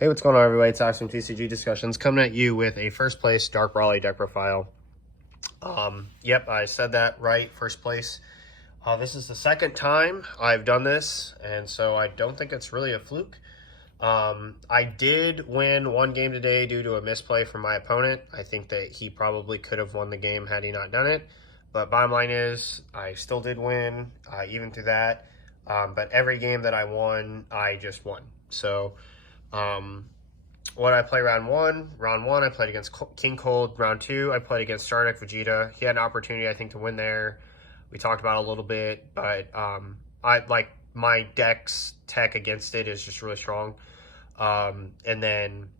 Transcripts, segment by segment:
Hey, what's going on, everybody? It's Alex from TCG Discussions coming at you with a first place Dark Raleigh deck profile. Yep, I said that right, first place. This is the second time I've done this, and so I don't think it's really a fluke. I did win one game today due to a misplay from my opponent. I think that he probably could have won the game had he not done it. But bottom line is, I still did win, even through that. But every game that I won, I just won. So, what I play round one, I played against King Cold. Round two, I played against Stardeck Vegeta. He had an opportunity, I think, to win there. We talked about it a little bit, but I like my deck's tech against it is just really strong. And then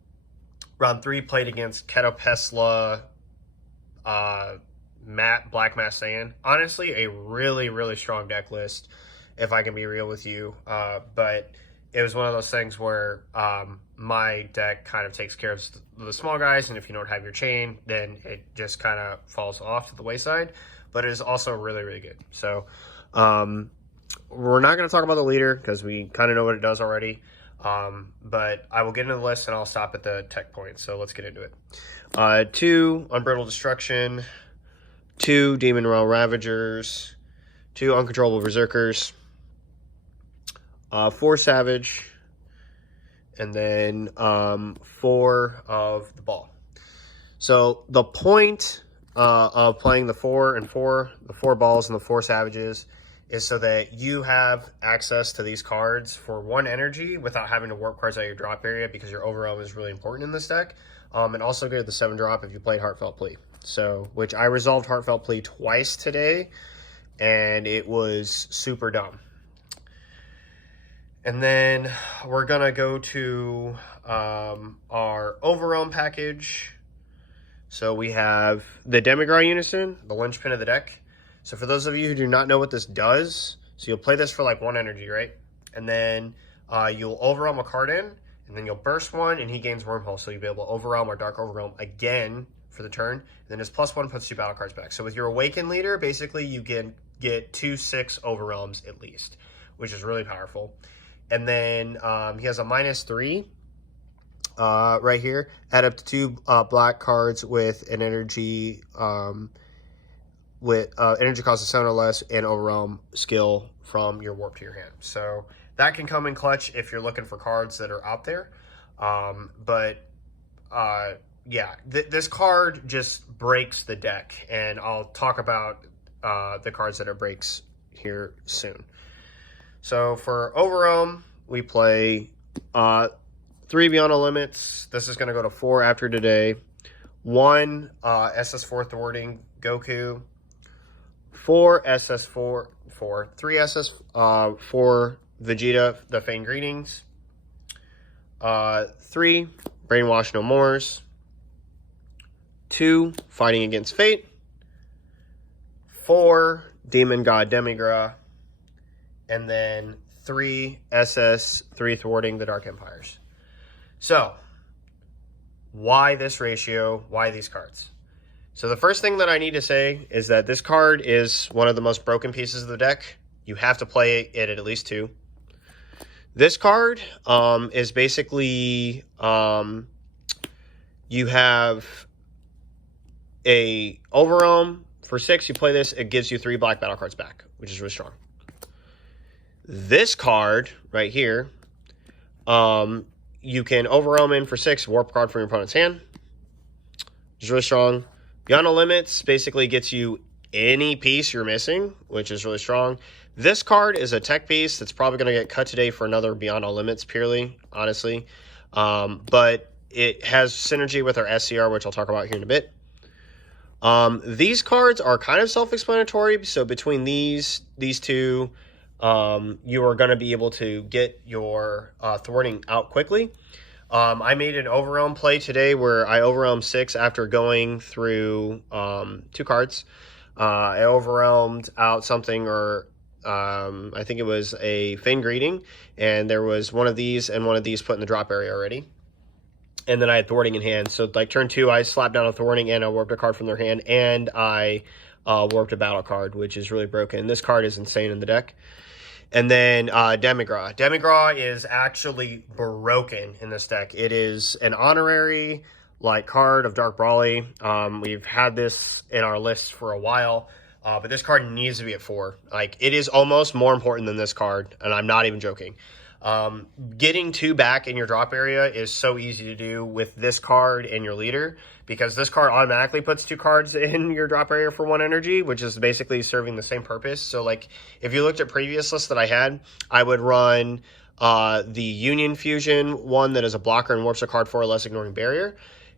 round three, played against Keto Pesla, Black Mass Sand. Honestly, a really, really strong deck list, if I can be real with you. But it was one of those things where my deck kind of takes care of the small guys, and if you don't have your chain, then it just kind of falls off to the wayside. But it is also really, really good. So we're not going to talk about the leader because we kind of know what it does already. But I will get into the list and I'll stop at the tech points. So let's get into it. 2 Unbrittled Destruction, 2 Demon Realm Ravagers, 2 Uncontrollable Berserkers, 4 Savage, and then 4 of the Ball. So the point of playing the 4 and 4, the 4 Balls and the 4 Savages, is so that you have access to these cards for 1 energy without having to warp cards out of your drop area, because your overwhelm is really important in this deck. And also get the 7 drop if you played Heartfelt Plea. So, which I resolved Heartfelt Plea twice today, and it was super dumb. And then we're going to go to our Overwhelm package. So we have the Demigra Unison, the linchpin of the deck. So for those of you who do not know what this does, so you'll play this for like 1 energy, right? And then you'll Overwhelm a card in, and then you'll burst 1, and he gains Wormhole. So you'll be able to Overwhelm or Dark Overwhelm again for the turn. And then his +1 puts 2 battle cards back. So with your Awakened leader, basically you get 2 6 Overwhelms at least, which is really powerful. And then he has a -3 right here. Add up to 2 black cards with an energy energy cost of 7 or less and Overwhelm skill from your warp to your hand. So that can come in clutch if you're looking for cards that are out there. Yeah, this card just breaks the deck, and I'll talk about the cards that it breaks here soon. So for Overwhelm, we play 3 Beyond the Limits. This is going to go to 4 after today. 1 SS4 Thwarting Goku. 4 SS4, 3 SS4 Vegeta, the Feigned Greetings. 3 Brainwash No Mores. 2 Fighting Against Fate. 4 Demon God Demigra. And then 3 SS3 Thwarting the Dark Empires. So, why this ratio? Why these cards? So the first thing that I need to say is that this card is one of the most broken pieces of the deck. You have to play it at least 2. This card is basically, you have a Overwhelm. For 6, you play this, it gives you 3 black battle cards back, which is really strong. This card right here, you can Overwhelm in for 6, warp card from your opponent's hand. It's really strong. Beyond the Limits basically gets you any piece you're missing, which is really strong. This card is a tech piece that's probably going to get cut today for another Beyond All Limits purely, honestly. But it has synergy with our SCR, which I'll talk about here in a bit. These cards are kind of self-explanatory. So between these 2, you are going to be able to get your Thwarting out quickly. I made an Overwhelm play today where I Overwhelmed 6 after going through 2 cards. I Overwhelmed out something, or I think it was a Feigned Greeting, and there was one of these and one of these put in the drop area already. And then I had Thwarting in hand. So like turn 2, I slapped down a Thwarting and I warped a card from their hand, and I warped a battle card, which is really broken. This card is insane in the deck. And then Demigras. Demigras is actually broken in this deck. It is an honorary like card of Dark Brawly. We've had this in our list for a while, but this card needs to be at 4. Like, it is almost more important than this card, and I'm not even joking. Getting 2 back in your drop area is so easy to do with this card and your leader, because this card automatically puts 2 cards in your drop area for 1 energy, which is basically serving the same purpose. So, like, if you looked at previous lists that I had, I would run the Union Fusion one that is a blocker and warps a card 4 or less, ignoring barrier,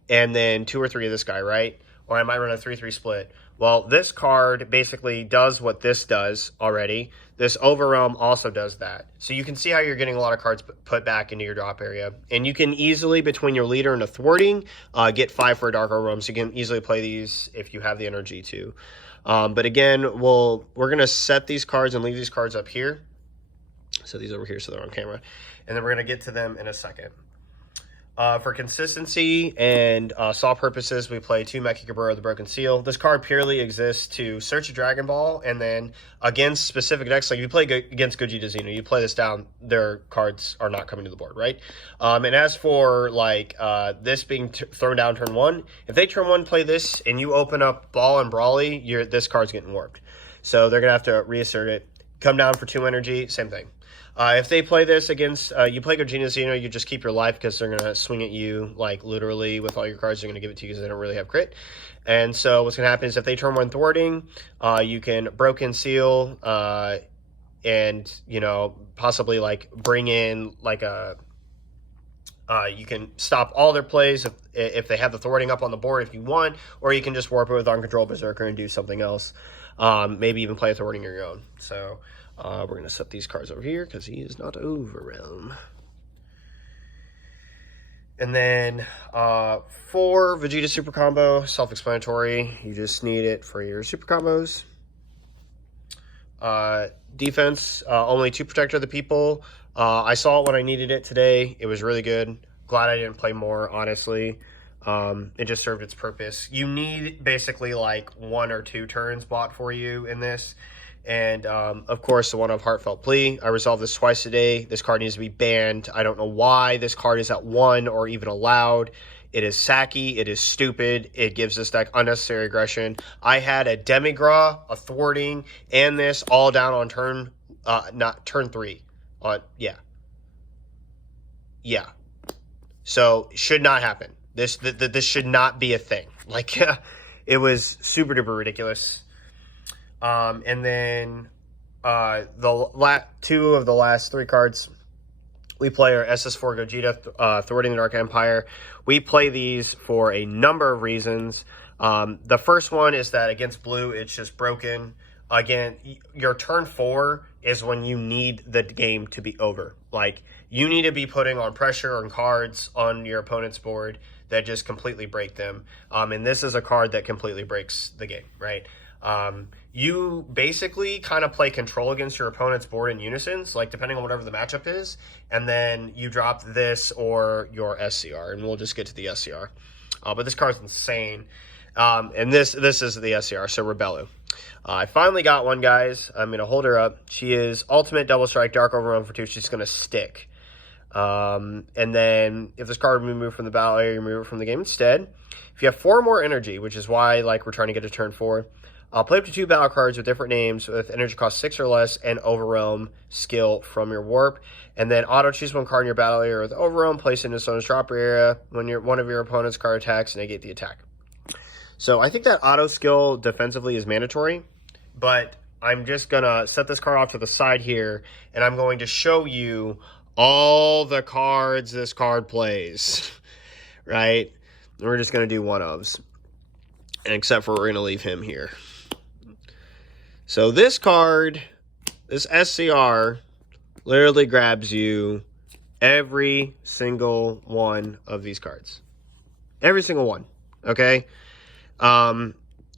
and then 2 or 3 of this guy, right? Or I might run a 3-3 split. Well, this card basically does what this does already. This Overwhelm also does that. So you can see how you're getting a lot of cards put back into your drop area. And you can easily, between your leader and a thwarting, get 5 for a Dark Overwhelm. So you can easily play these if you have the energy to. But again, we're going to set these cards and leave these cards up here. So these over here so they're on camera. And then we're going to get to them in a second. For consistency and saw purposes, we play 2 Mecha Kabura, the Broken Seal. This card purely exists to search a Dragon Ball, and then against specific decks, like if you play against Gogeta Xeno, you play this down, their cards are not coming to the board, right? And as for like this being thrown down turn 1, if they turn 1 play this and you open up Ball and Brawly, this card's getting warped. So they're going to have to reassert it. Come down for 2 energy, same thing. If they play this against, you play Gogeta Xeno, you just keep your life because they're going to swing at you, like, literally with all your cards. They're going to give it to you because they don't really have crit. And so what's going to happen is if they turn 1 thwarting, you can Broken Seal and, you know, possibly, like, bring in, like, you can stop all their plays if they have the thwarting up on the board if you want, or you can just warp it with Uncontrolled Berserker and do something else. Maybe even play a thwarting of your own. So we're going to set these cards over here because he is not Overwhelm. And then for Vegeta Super Combo, self-explanatory. You just need it for your Super Combos. Defense, only 2 Protector of the People. I saw it when I needed it today. It was really good. Glad I didn't play more, honestly. It just served its purpose. You need basically like 1 or 2 turns bought for you in this. And, of course, the one of Heartfelt Plea. I resolved this twice today. This card needs to be banned. I don't know why this card is at 1 or even allowed. It is sacky. It is stupid. It gives this deck unnecessary aggression. I had a Demigras, a thwarting, and this all down on turn, not turn 3. Yeah. So, should not happen. This should not be a thing. Like, it was super duper ridiculous. And then the 2 of the last 3 cards we play are SS4 Gogeta, Thwarting the Dark Empire. We play these for a number of reasons. The first one is that against blue, it's just broken. Again, your turn 4 is when you need the game to be over. Like, you need to be putting on pressure on cards on your opponent's board that just completely break them. And this is a card that completely breaks the game, right? You basically kind of play control against your opponent's board in unisons, like depending on whatever the matchup is, and then you drop this or your SCR, and we'll just get to the SCR. But this card's insane. And this is the SCR, so Rebello. I finally got one, guys. I'm going to hold her up. She is Ultimate Double Strike, Dark Overrun for 2. She's going to stick. And then if this card will be moved from the battle area, you remove it from the game instead. If you have 4 more energy, which is why like we're trying to get to turn 4, I'll play up to 2 battle cards with different names with energy cost 6 or less and Overwhelm skill from your warp. And then auto choose 1 card in your battle area with Overwhelm, place it in its own drop area when one of your opponent's card attacks, negate the attack. So I think that auto skill defensively is mandatory, but I'm just going to set this card off to the side here, and I'm going to show you all the cards this card plays, right? And we're just going to do one-ofs, and except for we're going to leave him here. So this card, this SCR, literally grabs you every single one of these cards. Every single one, okay? And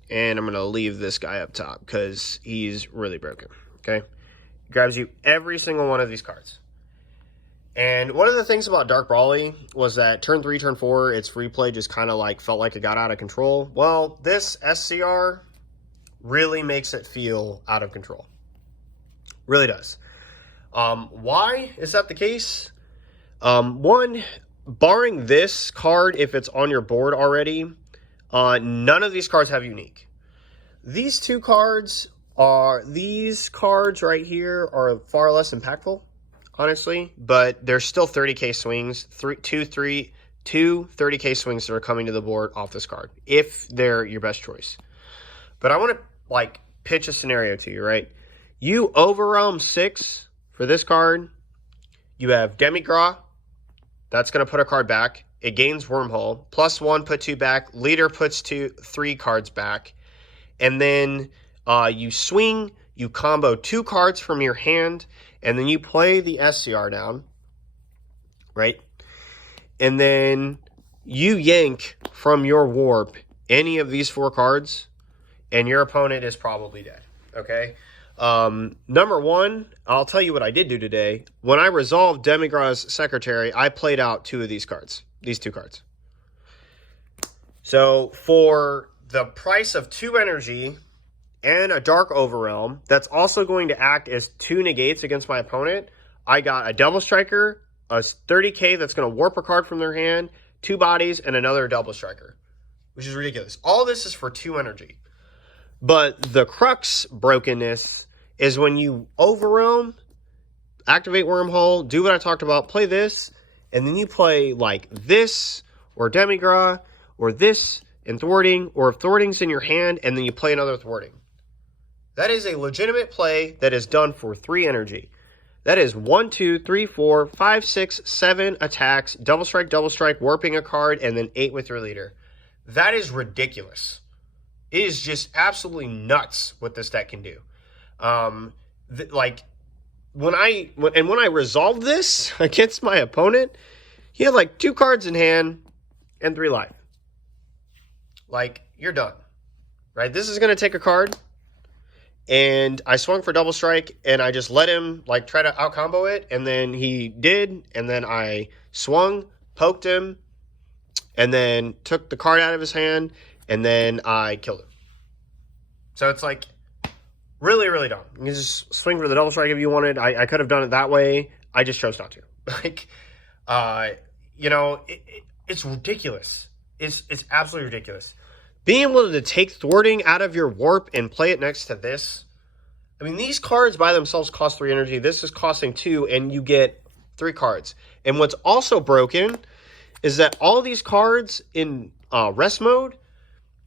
I'm going to leave this guy up top because he's really broken, okay? Grabs you every single one of these cards. And one of the things about Dark Brawly was that turn 3, turn 4, its replay just kind of like felt like it got out of control. Well, this SCR really makes it feel out of control. Really does. Why is that the case? One, barring this card, if it's on your board already, none of these cards have unique. These cards right here are far less impactful, honestly, but there's still 30k swings, two 30k swings that are coming to the board off this card, if they're your best choice. But I want to, like, pitch a scenario to you, right? You overwhelm 6 for this card. You have Demigras. That's going to put a card back. It gains Wormhole. +1, put 2 back. Leader puts 3 cards back. And then you swing, you combo 2 cards from your hand, and then you play the SCR down, right? And then you yank from your warp any of these 4 cards, and your opponent is probably dead, okay? Number 1, I'll tell you what I did do today. When I resolved Demigras' Secretary, I played out 2 of these cards, these 2 cards. So for the price of 2 energy and a Dark Overwhelm, that's also going to act as 2 negates against my opponent, I got a Double Striker, a 30k that's going to warp a card from their hand, 2 bodies, and another Double Striker, which is ridiculous. All this is for 2 energy. But the crux brokenness is when you overwhelm, activate Wormhole, do what I talked about, play this, and then you play like this, or Demigras, or this, and thwarting, or if thwarting's in your hand, and then you play another thwarting. That is a legitimate play that is done for 3 energy. That is 1, 2, 3, 4, 5, 6, 7 attacks, double strike, warping a card, and then 8 with your leader. That is ridiculous. It is just absolutely nuts what this deck can do. When I resolved this against my opponent, he had like 2 cards in hand and 3 life. Like, you're done, right? This is going to take a card, and I swung for double strike, and I just let him like try to out combo it, and then he did, and then I swung, poked him, and then took the card out of his hand, and then I killed him. So it's like really, really dumb. You can just swing for the double strike if you wanted. I could have done it that way. I just chose not to. Like, it's ridiculous. It's absolutely ridiculous. Being able to take thwarting out of your warp and play it next to this. I mean, these cards by themselves cost 3 energy. This is costing 2, and you get 3 cards. And what's also broken is that all these cards in rest mode,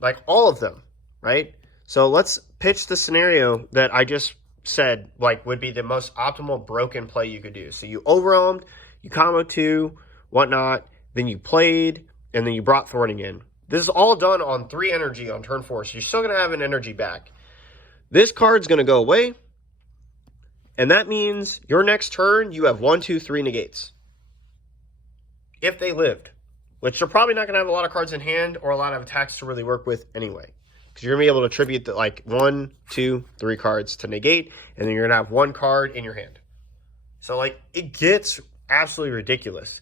like all of them, right? So let's pitch the scenario that I just said, like, would be the most optimal broken play you could do. So you overwhelmed, you combo 2, whatnot, then you played, and then you brought thwarting in. This is all done on 3 energy on turn 4, so you're still going to have an energy back. This card's going to go away, and that means your next turn, you have 1, 2, 3 negates. If they lived, which they're probably not going to have a lot of cards in hand or a lot of attacks to really work with anyway. Because you're going to be able to attribute like 1, 2, 3 cards to negate, and then you're going to have 1 card in your hand. So, like, it gets absolutely ridiculous.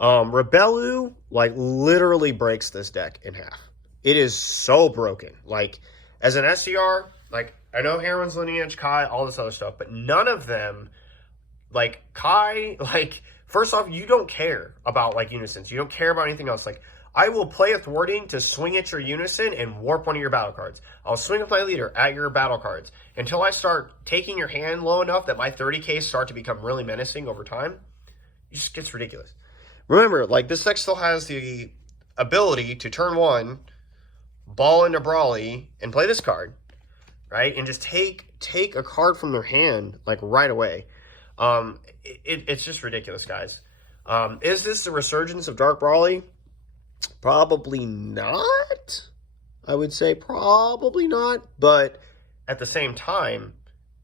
Rebello, like, literally breaks this deck in half. It is so broken. Like, as an SCR, like, I know Heron's Lineage, Kai, all this other stuff, but none of them, like, Kai, like, first off, you don't care about, like, unisons. You don't care about anything else. Like, I will play a thwarting to swing at your unison and warp one of your battle cards. I'll swing with my leader at your battle cards until I start taking your hand low enough that my 30Ks start to become really menacing over time. It just gets ridiculous. Remember, like, this deck still has the ability to turn 1, ball into Brawly, and play this card, right? And just take a card from their hand, like, right away. It's just ridiculous, guys. Is this the resurgence of Dark Brawly? Probably not. I would say probably not. But at the same time,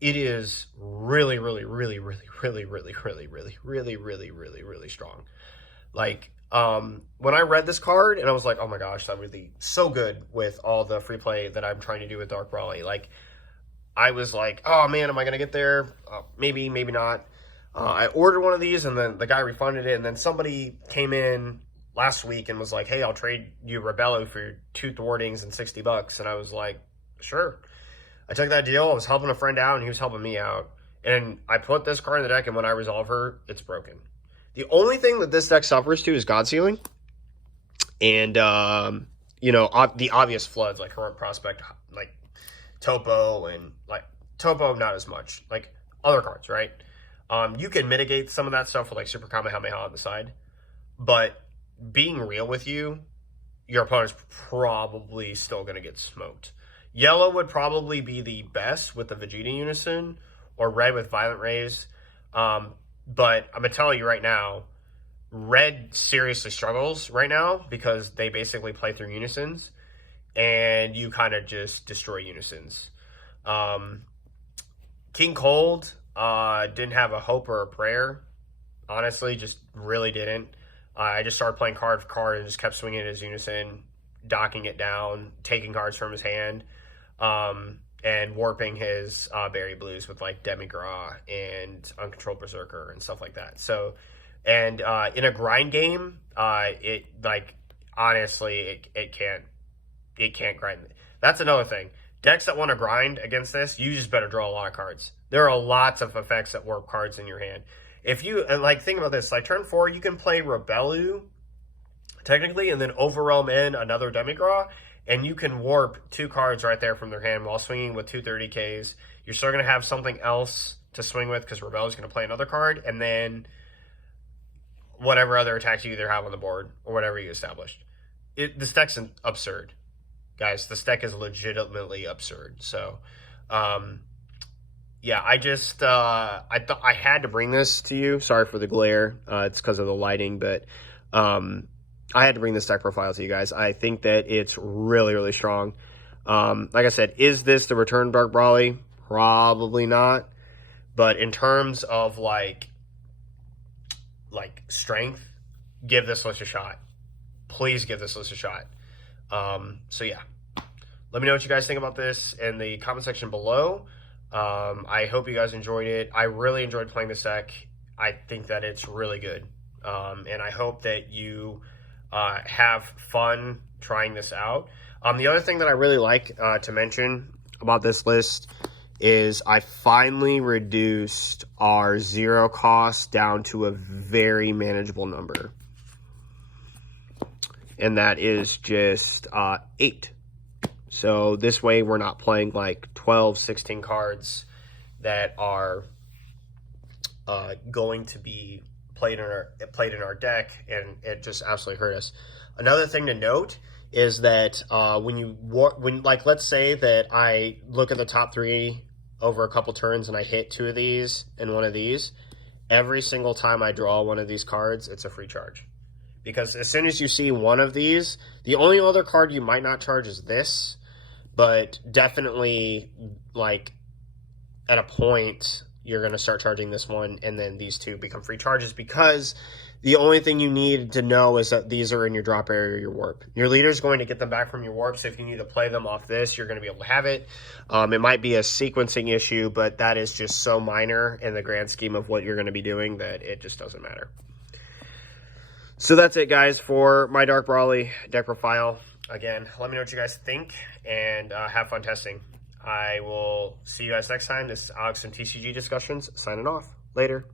it is really, really, really, really, really, really, really, really, really, really, really, really strong. Like, when I read this card, and I was like, oh my gosh, that would be so good with all the free play that I'm trying to do with Dark Brawly. Like, I was like, oh man, am I going to get there? Maybe, maybe not. I ordered one of these, and then the guy refunded it, and then somebody came in last week and was like, hey, I'll trade you Rebello for 2 thwartings and $60. And I was like, sure. I took that deal. I was helping a friend out, and he was helping me out. And I put this card in the deck, and when I resolve her, it's broken. The only thing that this deck suffers to is God Sealing. And, you know, the obvious floods, like Current Prospect, like Topo, and, like, Topo not as much. Like, other cards, right? You can mitigate some of that stuff with, like, Super Kamehameha on the side. But being real with you, your opponent's probably still going to get smoked. Yellow would probably be the best with the Vegeta Unison, or red with Violent Rays. But I'm going to tell you right now, red seriously struggles right now because they basically play through Unisons, and you kind of just destroy Unisons. King Cold didn't have a hope or a prayer. Honestly, just really didn't. I just started playing card for card and just kept swinging his Unison, docking it down, taking cards from his hand, and warping his Berry Blues with like Demigra and Uncontrolled Berserker and stuff like that. So, and in a grind game, it like honestly it can't grind. That's another thing. Decks that want to grind against this, you just better draw a lot of cards. There are lots of effects that warp cards in your hand. If you, like, think about this, like, turn 4, you can play Rebello, technically, and then overwhelm in another Demigra, and you can warp 2 cards right there from their hand while swinging with 230Ks. You're still going to have something else to swing with because Rebello's going to play another card, and then whatever other attacks you either have on the board or whatever you established. This deck's absurd. Guys, this deck is legitimately absurd. So, yeah, I just, I thought I had to bring this to you. Sorry for the glare. It's because of the lighting, but I had to bring this deck profile to you guys. I think that it's really, really strong. Like I said, is this the return Dark Brawly? Probably not. But in terms of, like strength, give this list a shot. Please give this list a shot. So, yeah. Let me know what you guys think about this in the comment section below. I hope you guys enjoyed it. I really enjoyed playing this deck. I think that it's really good. And I hope that you have fun trying this out. The other thing that I really like to mention about this list is I finally reduced our 0 cost down to a very manageable number. And that is just 8. So this way we're not playing like 12, 16 cards that are going to be played in our deck, and it just absolutely hurt us. Another thing to note is that when let's say that I look at the top 3 over a couple turns and I hit 2 of these and 1 of these, every single time I draw 1 of these cards, it's a free charge. Because as soon as you see 1 of these, the only other card you might not charge is this, but definitely, like, at a point, you're going to start charging this one, and then these 2 become free charges, because the only thing you need to know is that these are in your drop area or your warp. Your leader's going to get them back from your warp, so if you need to play them off this, you're going to be able to have it. It might be a sequencing issue, but that is just so minor in the grand scheme of what you're going to be doing that it just doesn't matter. So that's it, guys, for my Dark Brawly deck profile. Again, let me know what you guys think, and have fun testing. I will see you guys next time. This is Alex from TCG Discussions, signing off. Later.